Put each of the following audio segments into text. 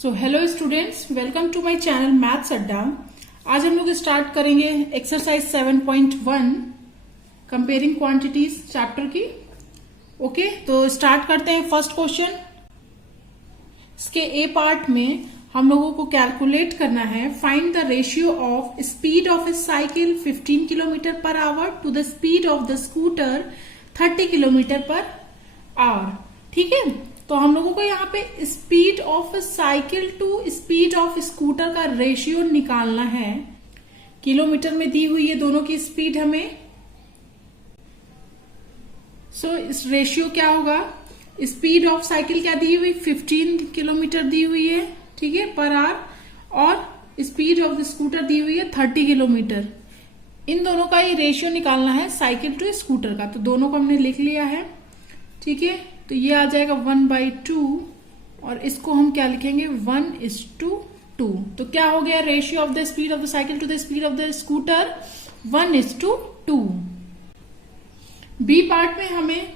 So hello students, welcome to my channel maths Adda. आज हम लोग स्टार्ट करेंगे एक्सरसाइज 7.1 कंपेयरिंग क्वांटिटीज चैप्टर की। ओके, तो स्टार्ट करते हैं फर्स्ट क्वेश्चन। इसके ए पार्ट में हम लोगों को कैलकुलेट करना है, find the ratio of speed of a cycle 15 kilometre per hour to the speed of the scooter 30 kilometre per hour. ठीक है, तो हम लोगों को यहाँ पे speed of cycle to speed of scooter का रेशियो निकालना है। किलोमीटर में दी हुई है दोनों की स्पीड हमें। सो इस रेशियो क्या होगा, स्पीड ऑफ साइकिल क्या दी हुई, 15 किलोमीटर दी हुई है, ठीक है, पर आवर, और स्पीड ऑफ द स्कूटर दी हुई है 30 किलोमीटर। इन दोनों का ही रेशियो निकालना है साइकिल टू स्कूटर का। तो दोनों को हमने लिख लिया है, ठीक है। तो ये आ जाएगा 1/2 और इसको हम क्या लिखेंगे 1:2। तो क्या हो गया ratio of the speed of the cycle to the speed of the scooter 1:2। B part में हमें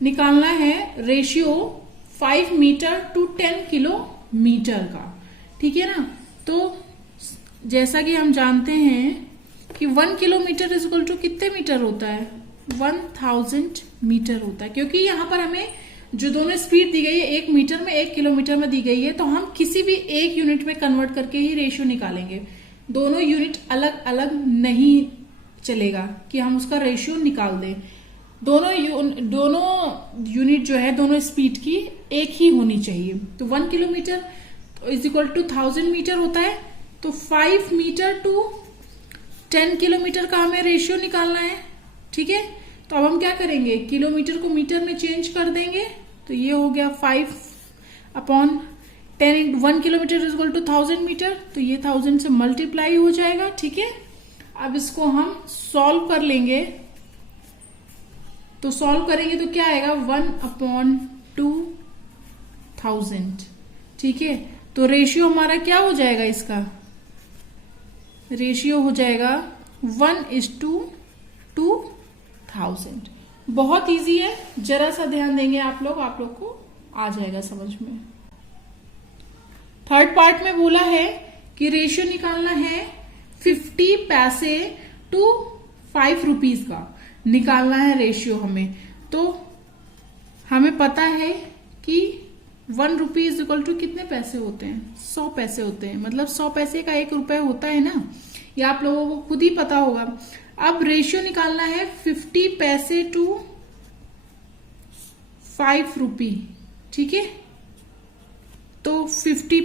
निकालना है रेशियो 5 मीटर टू 10 किलोमीटर का, ठीक है ना। तो जैसा कि हम जानते हैं कि 1 किलोमीटर इज इक्वल टू कितने मीटर होता है, 1000 मीटर होता है। क्योंकि यहाँ पर हमें जो दोनों स्पीड दी गई है 1 मीटर में 1 किलोमीटर में दी गई है, तो हम किसी भी एक यूनिट में कन्वर्ट करके ही रेशियो निकालेंगे। दोनों यूनिट अलग अलग नहीं चलेगा कि हम उसका रेशियो निकाल दें। दोनों यूनिट जो है दोनों स्पीड की एक ही होनी चाहिए। तो 1 kilometre is equal to 1000 metre होता है। तो 5 मीटर टू 10 किलोमीटर का हमें रेशियो निकालना है, ठीक है। तो अब हम क्या करेंगे, किलोमीटर को मीटर में चेंज कर देंगे। तो ये हो गया 5/10। 1 kilometre is equal to 1000 metre, तो ये 1000 से मल्टीप्लाई हो जाएगा, ठीक है। अब इसको हम सॉल्व कर लेंगे। तो सॉल्व करेंगे तो क्या आएगा 1/2000, ठीक है। तो रेशियो हमारा क्या हो जाएगा, इसका रेशियो हो जाएगा 1:2000। बहुत इजी है, जरा सा ध्यान देंगे आप लोग को आ जाएगा समझ में। थर्ड पार्ट में बोला है कि रेशियो निकालना है 50 पैसे टू 5 रुपीज का निकालना है रेशियो हमें। तो हमें पता है कि 1 रुपी इज इक्वल टू कितने पैसे होते हैं, 100 पैसे होते हैं। मतलब 100 पैसे का 1 रुपए होता है ना, ये आप लोगों को खुद ही पता होगा। अब रेशियो निकालना है 50 पैसे टू 5 रुपी, ठीक है। तो 50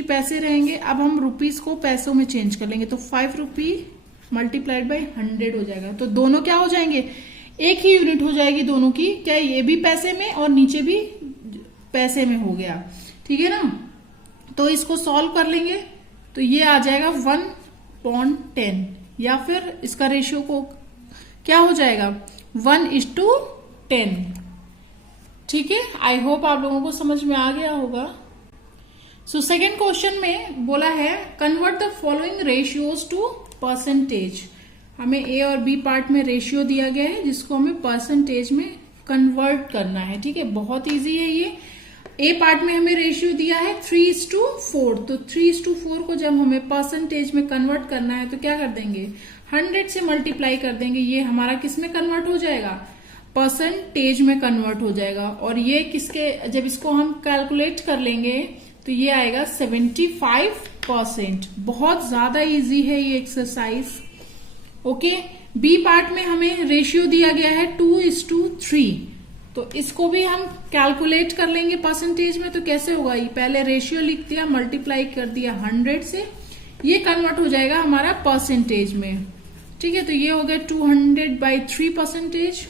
पैसे रहेंगे। अब हम रुपीस को पैसों में चेंज कर लेंगे। तो 5 रुपी मल्टीप्लाइड बाई 100 हो जाएगा। तो दोनों क्या हो जाएंगे, एक ही यूनिट हो जाएगी दोनों की। क्या ये भी पैसे में और नीचे भी पैसे में हो गया, ठीक है ना। तो इसको सॉल्व कर लेंगे तो ये आ जाएगा 1/10, या फिर इसका रेशियो को क्या हो जाएगा 1:10, ठीक है। आई होप आप लोगों को समझ में आ गया होगा। सो सेकेंड क्वेश्चन में बोला है convert the following ratios to percentage. हमें ए और बी पार्ट में रेशियो दिया गया है जिसको हमें परसेंटेज में कन्वर्ट करना है, ठीक है। बहुत इजी है ये। ए पार्ट में हमें रेशियो दिया है 3:4। तो 3:4 को जब हमें परसेंटेज में कन्वर्ट करना है तो क्या कर देंगे, 100 से मल्टीप्लाई कर देंगे। ये हमारा किस में कन्वर्ट हो जाएगा, परसेंटेज में कन्वर्ट हो जाएगा। और ये किसके, जब इसको हम कैलकुलेट कर लेंगे तो ये आएगा 75%। बहुत ज्यादा इजी है ये एक्सरसाइज, ओके। बी पार्ट में हमें रेशियो दिया गया है 2:3। तो इसको भी हम कैलकुलेट कर लेंगे परसेंटेज में। तो कैसे होगा, ये पहले रेशियो लिख दिया, मल्टीप्लाई कर दिया 100 से, ये कन्वर्ट हो जाएगा हमारा परसेंटेज में, ठीक है। तो ये हो गया 200/3%।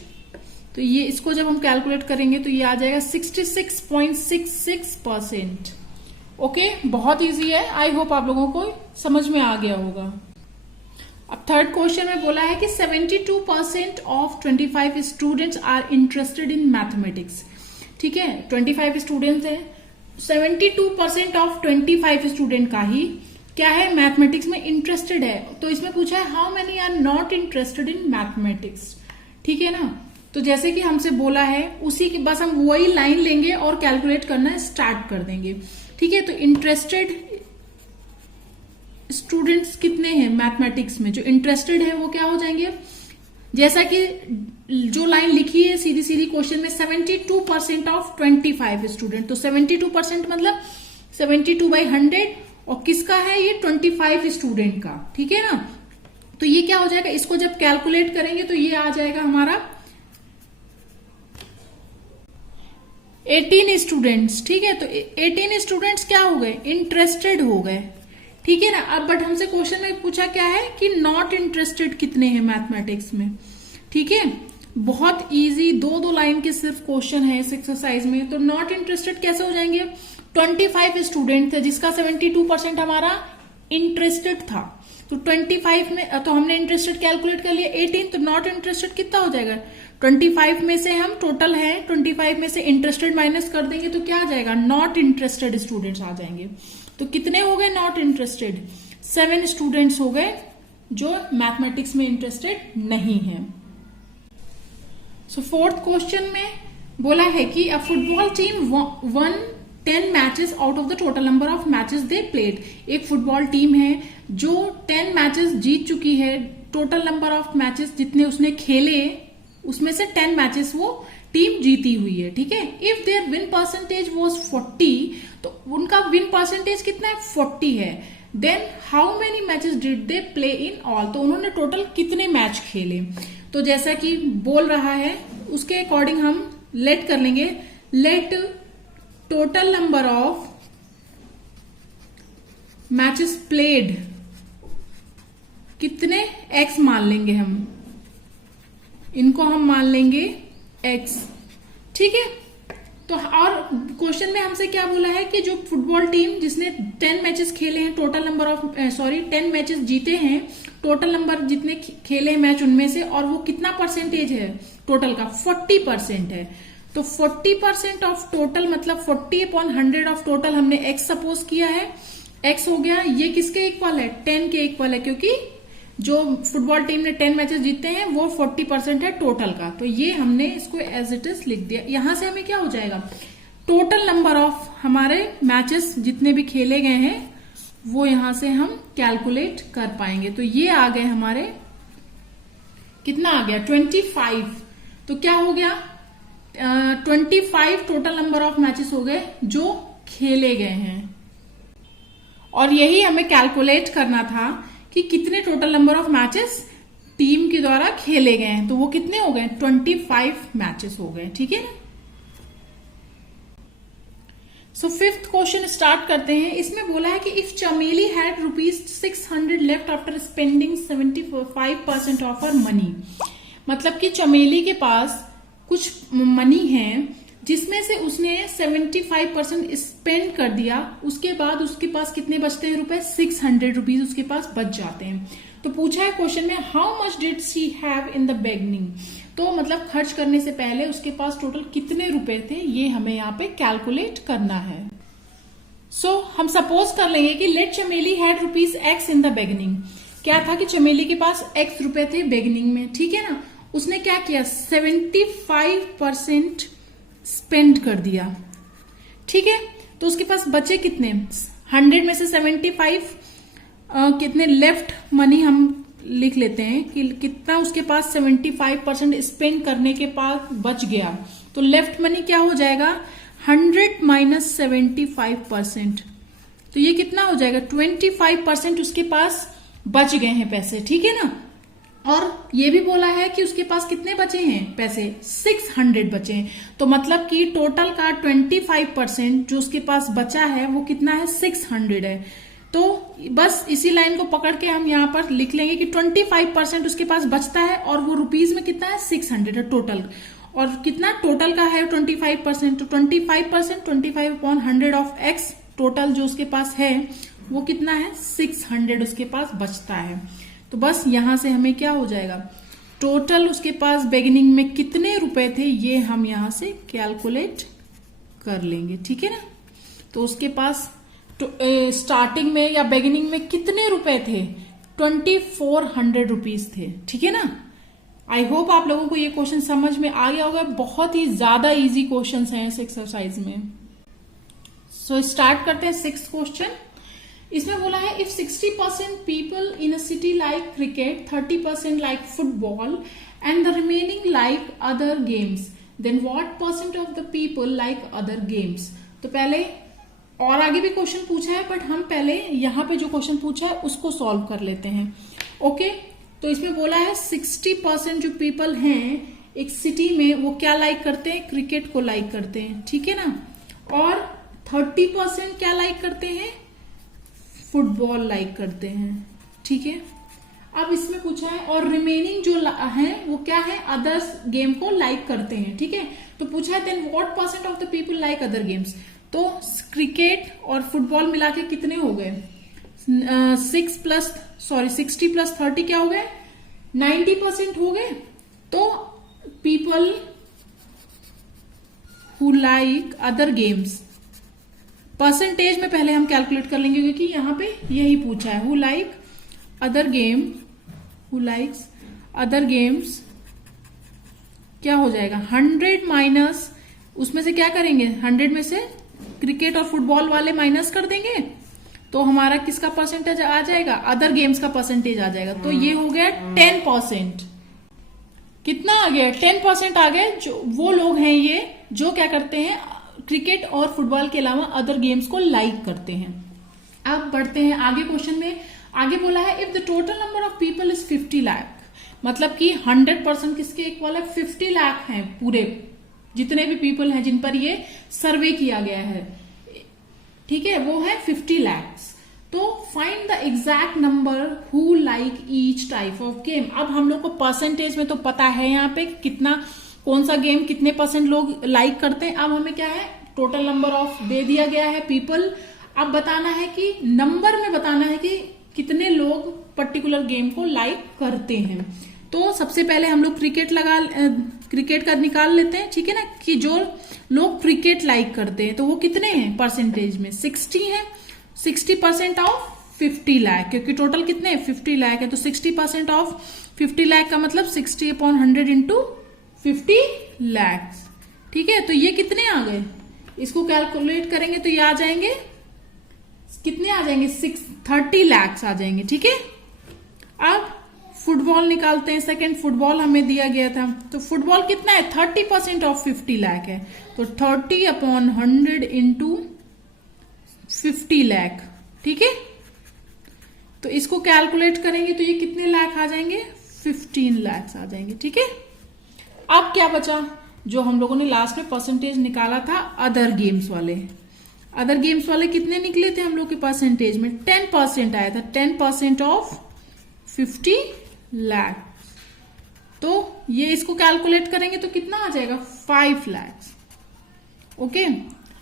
तो ये इसको जब हम कैलकुलेट करेंगे तो ये आ जाएगा 66.66%। ओके, बहुत इजी है। आई होप आप लोगों को समझ में आ गया होगा। अब थर्ड क्वेश्चन में बोला है कि 72% of 25 students are interested in mathematics, ठीक है। 25 स्टूडेंट्स हैं, 72% ऑफ 25 स्टूडेंट का ही क्या है, मैथमेटिक्स में इंटरेस्टेड है। तो इसमें पूछा है how many are not interested in mathematics, ठीक है ना। तो जैसे कि हमसे बोला है उसी की बस हम वही लाइन लेंगे और कैलकुलेट करना स्टार्ट कर देंगे। ठीक है, तो इंटरेस्टेड स्टूडेंट्स कितने हैं मैथमेटिक्स में, जो इंटरेस्टेड है वो क्या हो जाएंगे, जैसा कि जो लाइन लिखी है सीधी सीधी क्वेश्चन में 72% ऑफ 25 स्टूडेंट, तो 72% मतलब 72/100 और किसका है ये 25 स्टूडेंट का। ठीक है ना, तो ये क्या हो जाएगा, इसको जब कैलकुलेट करेंगे तो ये आ जाएगा हमारा 18 स्टूडेंट्स। ठीक है, तो 18 स्टूडेंट्स क्या हो गए, इंटरेस्टेड हो गए। ठीक है ना, अब बट हमसे क्वेश्चन में पूछा क्या है कि नॉट इंटरेस्टेड कितने हैं मैथमेटिक्स में। ठीक है, बहुत इजी, दो लाइन के सिर्फ क्वेश्चन है इस एक्सरसाइज में। तो नॉट इंटरेस्टेड कैसे हो जाएंगे, 25 स्टूडेंट थे जिसका 72% हमारा इंटरेस्टेड था, तो 25 में तो हमने इंटरेस्टेड कैलकुलेट कर लिया 18, तो नॉट इंटरेस्टेड कितना हो जाएगा, 25 में से हम टोटल है 25 में से इंटरेस्टेड माइनस कर देंगे तो क्या आ जाएगा, नॉट इंटरेस्टेड स्टूडेंट्स आ जाएंगे। तो कितने हो गए नॉट इंटरेस्टेड, 7 स्टूडेंट्स हो गए जो मैथमेटिक्स में इंटरेस्टेड नहीं है। सो फोर्थ क्वेश्चन में बोला है कि अ football team one 10 matches out of the total number of matches they played. एक फुटबॉल टीम है जो 10 मैचेस जीत चुकी है, टोटल नंबर ऑफ मैचेस जितने उसने खेले उसमें से 10 मैचेस वो टीम जीती हुई है। ठीक है, if their win percentage was 40, तो उनका विन परसेंटेज कितना है 40 है, then how many matches did they play in all, तो उन्होंने टोटल कितने मैच खेले। तो जैसा कि बोल रहा है उसके अकॉर्डिंग हम लेट कर लेंगे, let total number of matches played कितने एक्स मान लेंगे हम, इनको हम मान लेंगे एक्स। ठीक है, तो और क्वेश्चन में हमसे क्या बोला है कि जो फुटबॉल टीम जिसने 10 मैचेस खेले हैं, टोटल नंबर ऑफ 10 मैचेस जीते हैं, टोटल नंबर जितने खेले हैं मैच उनमें से, और वो कितना परसेंटेज है टोटल का, 40% है। तो 40% ऑफ टोटल मतलब 40/100 ऑफ टोटल हमने एक्स सपोज किया है, एक्स हो गया, ये किसके इक्वल है 10 के इक्वल है, क्योंकि जो फुटबॉल टीम ने 10 मैचेस जीते हैं वो 40% है टोटल का। तो ये हमने इसको एज इट इज लिख दिया। यहां से हमें क्या हो जाएगा, टोटल नंबर ऑफ हमारे मैचेस जितने भी खेले गए हैं वो यहां से हम कैलकुलेट कर पाएंगे। तो ये आ गए हमारे, कितना आ गया 25, तो क्या हो गया 25 टोटल नंबर ऑफ मैचेस हो गए जो खेले गए हैं, और यही हमें कैलकुलेट करना था कि कितने total number of matches team के द्वारा खेले गए हैं। तो वो कितने हो गए 25 मैचेस हो गए। ठीक है, सो फिफ्थ क्वेश्चन स्टार्ट करते हैं। इसमें बोला है कि इफ चमेली had ₹600 left after spending 75% of her money, मतलब कि चमेली के पास कुछ मनी है जिसमें से उसने 75% स्पेंड कर दिया, उसके बाद उसके पास कितने बचते हैं रुपए, 600 रुपीज उसके पास बच जाते हैं। तो पूछा है क्वेश्चन में how much did she have in the beginning, तो मतलब खर्च करने से पहले उसके पास टोटल कितने रुपए थे, ये हमें यहाँ पे कैलकुलेट करना है। सो हम सपोज कर लेंगे कि लेट चमेली had ₹X in the beginning. क्या था कि चमेली के पास X रुपए थे बिगिनिंग में। ठीक है ना, उसने क्या किया 75% स्पेंड कर दिया। ठीक है, तो उसके पास बचे कितने, 100 में से 75 कितने लेफ्ट मनी हम लिख लेते हैं कि कितना उसके पास 75% स्पेंड करने के बाद बच गया। तो लेफ्ट मनी क्या हो जाएगा 100 माइनस 75%, तो ये कितना हो जाएगा 25% उसके पास बच गए हैं पैसे। ठीक है ना, और ये भी बोला है कि उसके पास कितने बचे हैं पैसे, 600 बचे हैं। तो मतलब कि टोटल का 25% जो उसके पास बचा है वो कितना है 600 है। तो बस इसी लाइन को पकड़ के हम यहाँ पर लिख लेंगे कि 25% उसके पास बचता है और वो रुपीज में कितना है 600 है टोटल, और कितना टोटल का है 25%, तो 25% 25/100 ऑफ एक्स टोटल जो उसके पास है वो कितना है 600 उसके पास बचता है। तो बस यहां से हमें क्या हो जाएगा, टोटल उसके पास बिगिनिंग में कितने रुपए थे ये हम यहां से कैलकुलेट कर लेंगे। ठीक है ना, तो उसके पास स्टार्टिंग में या बिगिनिंग में कितने रुपए थे 2400 रुपीज थे। ठीक है ना, आई होप आप लोगों को ये क्वेश्चन समझ में आ गया होगा। बहुत ही ज्यादा इजी क्वेश्चन हैं इस एक्सरसाइज में। सो स्टार्ट करते हैं 6th क्वेश्चन। इसमें बोला है if 60% people in a city like cricket, 30% like football and the remaining like other games, then what percent of the people like other games. तो पहले और आगे भी क्वेश्चन पूछा है, बट हम पहले यहाँ पे जो क्वेश्चन पूछा है उसको सॉल्व कर लेते हैं। ओके, तो इसमें बोला है 60% जो पीपल हैं एक सिटी में वो क्या लाइक करते हैं, क्रिकेट को लाइक करते हैं, ठीक है ना, और 30% क्या लाइक करते हैं, फुटबॉल लाइक करते हैं, ठीक है। अब इसमें पूछा है और रिमेनिंग जो है वो क्या है, अदर्स गेम को लाइक करते हैं, ठीक है। तो पूछा है then what percent of the people like other games. तो क्रिकेट और फुटबॉल मिला के कितने हो गए, 60 प्लस 30 क्या हो गए, 90% हो गए। तो people who like other games, percentage में पहले हम कैलकुलेट कर लेंगे क्योंकि यहां पे यही पूछा है, who like other game, who likes other games क्या हो जाएगा, 100 माइनस, उसमें से क्या करेंगे, 100 में से क्रिकेट और फुटबॉल वाले माइनस कर देंगे, तो हमारा किसका परसेंटेज आ जाएगा, अदर गेम्स का परसेंटेज आ जाएगा। तो ये हो गया 10%। कितना आ गया, 10% आ गए। जो वो लोग हैं ये जो क्या करते हैं, क्रिकेट और फुटबॉल के अलावा अदर गेम्स को लाइक करते हैं। अब बढ़ते हैं आगे क्वेश्चन में। आगे बोला है if the total number of people is 50 lakh, मतलब कि 100% किसके इक्वल है, 50 लाख हैं पूरे जितने भी पीपल हैं जिन पर ये सर्वे किया गया है, ठीक है, वो है 50 lakhs। तो find the exact number who like each type of game. अब हम लोग को परसेंटेज में तो पता है यहाँ पे कितना, कौन सा गेम कितने % लोग लाइक करते हैं। अब हमें क्या है, टोटल नंबर ऑफ दे दिया गया है पीपल। अब बताना है कि नंबर में बताना है कि कितने लोग पर्टिकुलर गेम को लाइक करते हैं। तो सबसे पहले हम लोग क्रिकेट का निकाल लेते हैं, ठीक है ना, कि जो लोग क्रिकेट लाइक करते हैं तो वो कितने हैं परसेंटेज में, 60 है। 60% ऑफ 50 लाख, क्योंकि टोटल कितने हैं 50 लाख है, तो 60% ऑफ 50 लाख का मतलब 60/100 इंटू 50 लाख, ठीक है। तो ये कितने आ गए, इसको कैलकुलेट करेंगे तो ये आ जाएंगे, कितने आ जाएंगे, 30 लाख आ जाएंगे, ठीक है। अब फुटबॉल निकालते हैं, सेकंड फुटबॉल हमें दिया गया था, तो फुटबॉल कितना है, 30% ऑफ 50 लाख है, तो 30/100 इंटू 50 लाख, ठीक है। तो इसको कैलकुलेट करेंगे तो ये कितने लाख आ जाएंगे, 15 लाख आ जाएंगे, ठीक है। अब क्या बचा, जो हम लोगों ने लास्ट में परसेंटेज निकाला था अदर गेम्स वाले, अदर गेम्स वाले कितने निकले थे हम लोग के परसेंटेज में, 10% आया था, 10% ऑफ 50 लाख। तो ये इसको कैलकुलेट करेंगे तो कितना आ जाएगा, 5 लाख। ओके,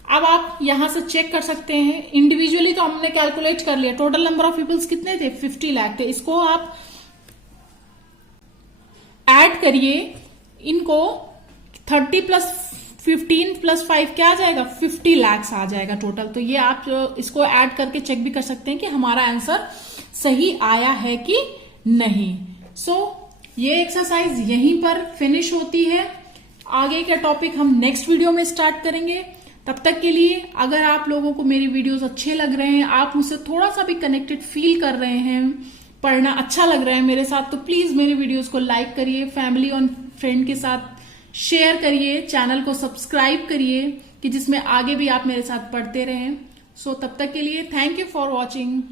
अब आप यहां से चेक कर सकते हैं, इंडिविजुअली तो हमने कैलकुलेट कर लिया, टोटल नंबर ऑफ पीपल्स कितने थे, 50 लाख थे। इसको आप ऐड करिए, इनको 30 प्लस 15 प्लस 5 क्या आ जाएगा, 50 लाख आ जाएगा टोटल। तो ये आप इसको ऐड करके चेक भी कर सकते हैं कि हमारा आंसर सही आया है कि नहीं। ये एक्सरसाइज यहीं पर फिनिश होती है। आगे का टॉपिक हम नेक्स्ट वीडियो में स्टार्ट करेंगे। तब तक के लिए अगर आप लोगों को मेरी वीडियोस अच्छे लग रहे हैं, आप मुझसे थोड़ा सा भी कनेक्टेड फील कर रहे हैं, पढ़ना अच्छा लग रहा है मेरे साथ, तो प्लीज मेरे वीडियोस को लाइक करिए, फैमिली और फ्रेंड के साथ शेयर करिए, चैनल को सब्सक्राइब करिए कि जिसमें आगे भी आप मेरे साथ पढ़ते रहें। तब तक के लिए थैंक यू फॉर वॉचिंग।